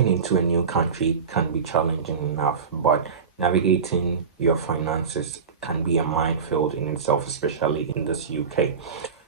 moving into a new country can be challenging enough, but navigating your finances can be a minefield in itself, especially in this UK.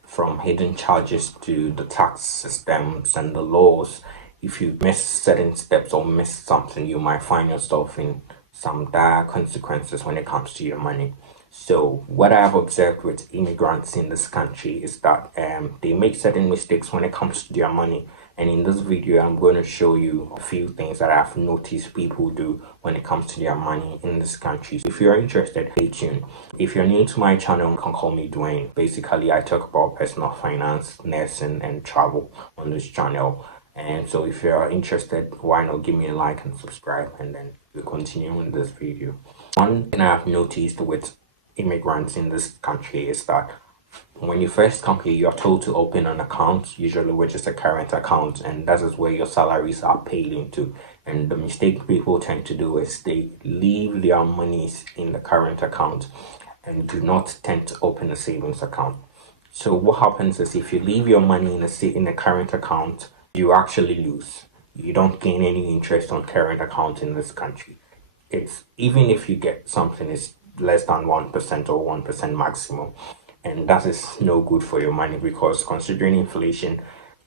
From hidden charges to the tax systems and the laws, if you miss certain steps or miss something, you might find yourself in some dire consequences when it comes to your money. So what I've observed with immigrants in this country is that they make certain mistakes when it comes to their money. And in this video, I'm going to show you a few things that I've noticed people do when it comes to their money in this country. So if you're interested, stay tuned. If you're new to my channel, you can call me Dwayne. Basically, I talk about personal finance, nursing, and travel on this channel. And so if you're interested, why not give me a like and subscribe, and then we'll continue in this video. One thing I've noticed with immigrants in this country is that when you first come here, you're told to open an account, usually which is a current account, and that is where your salaries are paid into. And the mistake people tend to do is they leave their monies in the current account and do not tend to open a savings account. So what happens is if you leave your money in a current account, you actually lose. You don't gain any interest on current account in this country. It's even if you get something, it's less than 1% or 1% maximum, and that is no good for your money, because considering inflation,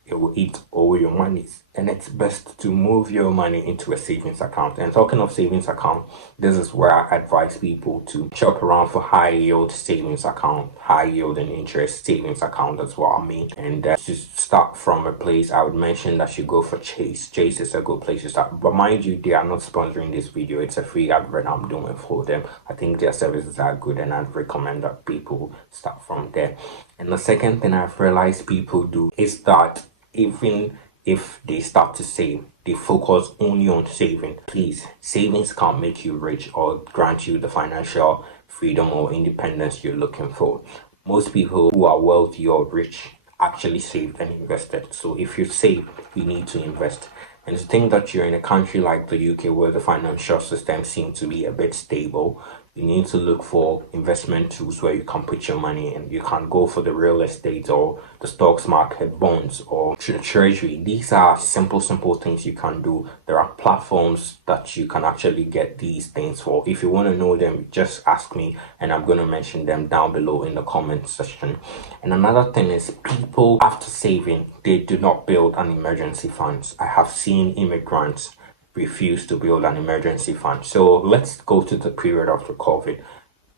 it will eat all your money, and it's best to move your money into a savings account. And talking of savings account, this is where I advise people to shop around for high yield savings account, high yield and interest savings account. That's what I mean. And to start from a place, I would mention that you go for Chase. Chase is a good place to start, but mind you, they are not sponsoring this video. It's a free advert I'm doing for them. I think their services are good, and I'd recommend that people start from there. And the second thing I've realized people do is that even if they start to save, they focus only on saving. Please, savings can't make you rich or grant you the financial freedom or independence you're looking for. Most people who are wealthy or rich actually saved and invested. So if you save, you need to invest. And to think that you're in a country like the UK where the financial system seems to be a bit stable, you need to look for investment tools where you can put your money in. You can go for the real estate or the stocks market, bonds, or treasury. These are simple things you can do. There are platforms that you can actually get these things for. If you want to know them, just ask me, and I'm going to mention them down below in the comment section. And another thing is, people after saving, they do not build an emergency funds. I have seen immigrants refuse to build an emergency fund. So let's go to the period after COVID.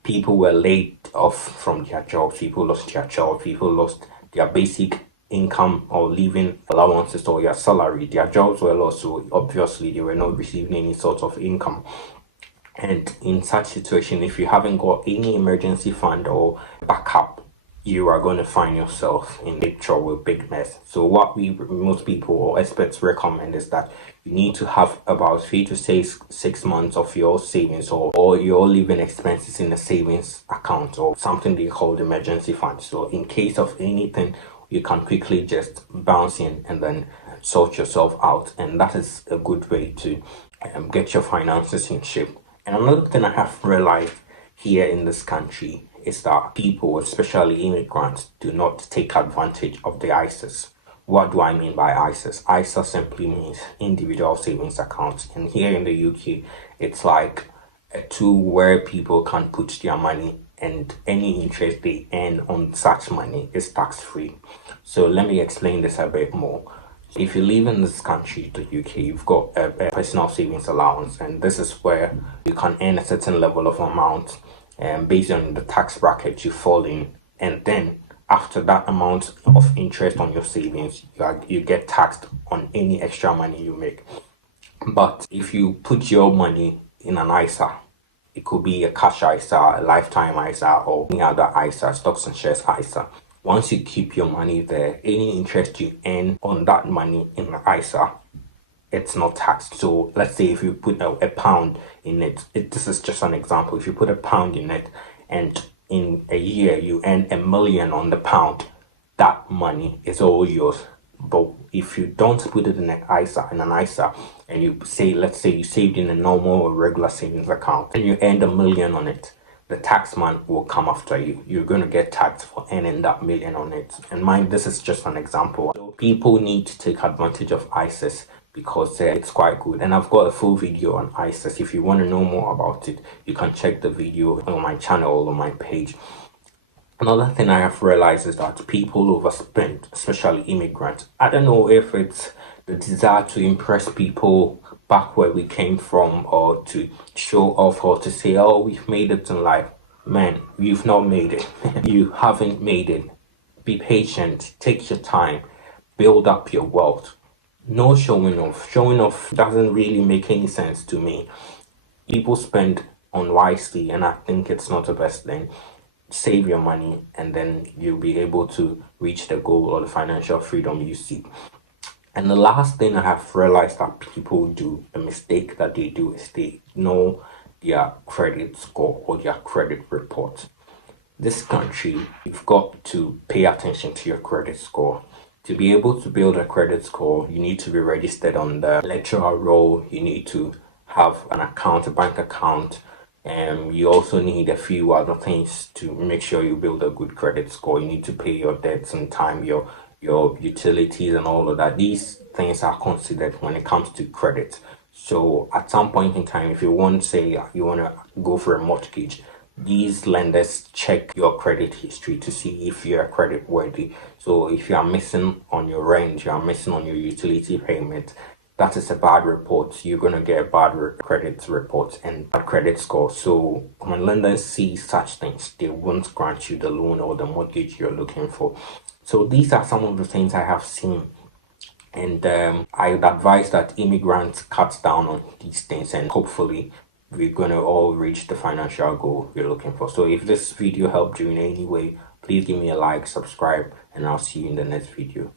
People were laid off from their jobs, people lost their job, people lost their basic income or living allowances or their salary. Their jobs were lost, so obviously they were not receiving any sort of income. And in such situation, if you haven't got any emergency fund or backup, you are going to find yourself in big trouble, big mess. So what most people or experts recommend is that you need to have about 3 to 6 months of your savings or your living expenses in a savings account, or something they call the emergency fund. So in case of anything, you can quickly just bounce in and then sort yourself out. And that is a good way to get your finances in shape. And another thing I have realized here in this country is that people, especially immigrants, do not take advantage of the ISAs. What do I mean by ISAs? ISA simply means individual savings accounts. And here in the UK, it's like a tool where people can put their money, and any interest they earn on such money is tax-free. So let me explain this a bit more. If you live in this country, the UK, you've got a personal savings allowance, and this is where you can earn a certain level of amount based on the tax bracket you fall in, and then after that amount of interest on your savings, you get taxed on any extra money you make. But if you put your money in an ISA, it could be a cash ISA, a lifetime ISA, or any other ISA, stocks and shares ISA. Once you keep your money there, any interest you earn on that money in the ISA, it's not taxed. So let's say if you put a pound in it, this is just an example. If you put a pound in it and in a year you earn $1 million on the pound, that money is all yours. But if you don't put it in an ISA, and you say, let's say you saved in a normal or regular savings account and you earned $1 million on it, the tax man will come after you. You're going to get taxed for earning that $1 million on it. And mind, this is just an example. So people need to take advantage of ISAs, because it's quite good. And I've got a full video on ISIS. If you want to know more about it, you can check the video on my channel or on my page. Another thing I have realized is that people overspend, especially immigrants. I don't know if it's the desire to impress people back where we came from, or to show off, or to say, oh, we've made it in life. Man, you've not made it. You haven't made it. Be patient, take your time, build up your wealth. No showing off. Showing off doesn't really make any sense to me. People spend unwisely, and I think it's not the best thing. Save your money, and then you'll be able to reach the goal or the financial freedom you seek. And the last thing I have realized that people do, a mistake that they do, is they know their credit score or their credit report. This country, you've got to pay attention to your credit score. To be able to build a credit score, you need to be registered on the electoral roll. You need to have an account, a bank account. And you also need a few other things to make sure you build a good credit score. You need to pay your debts in time, your utilities and all of that. These things are considered when it comes to credit. So at some point in time, if you want, say, you want to go for a mortgage, these lenders check your credit history to see if you are credit worthy. So if you are missing on your rent, you are missing on your utility payment, that is a bad report. You're going to get a bad credit report and a credit score. So when lenders see such things, they won't grant you the loan or the mortgage you're looking for. So these are some of the things I have seen. And I would advise that immigrants cut down on these things, and hopefully we're going to all reach the financial goal we're looking for. So if this video helped you in any way, please give me a like, subscribe, and I'll see you in the next video.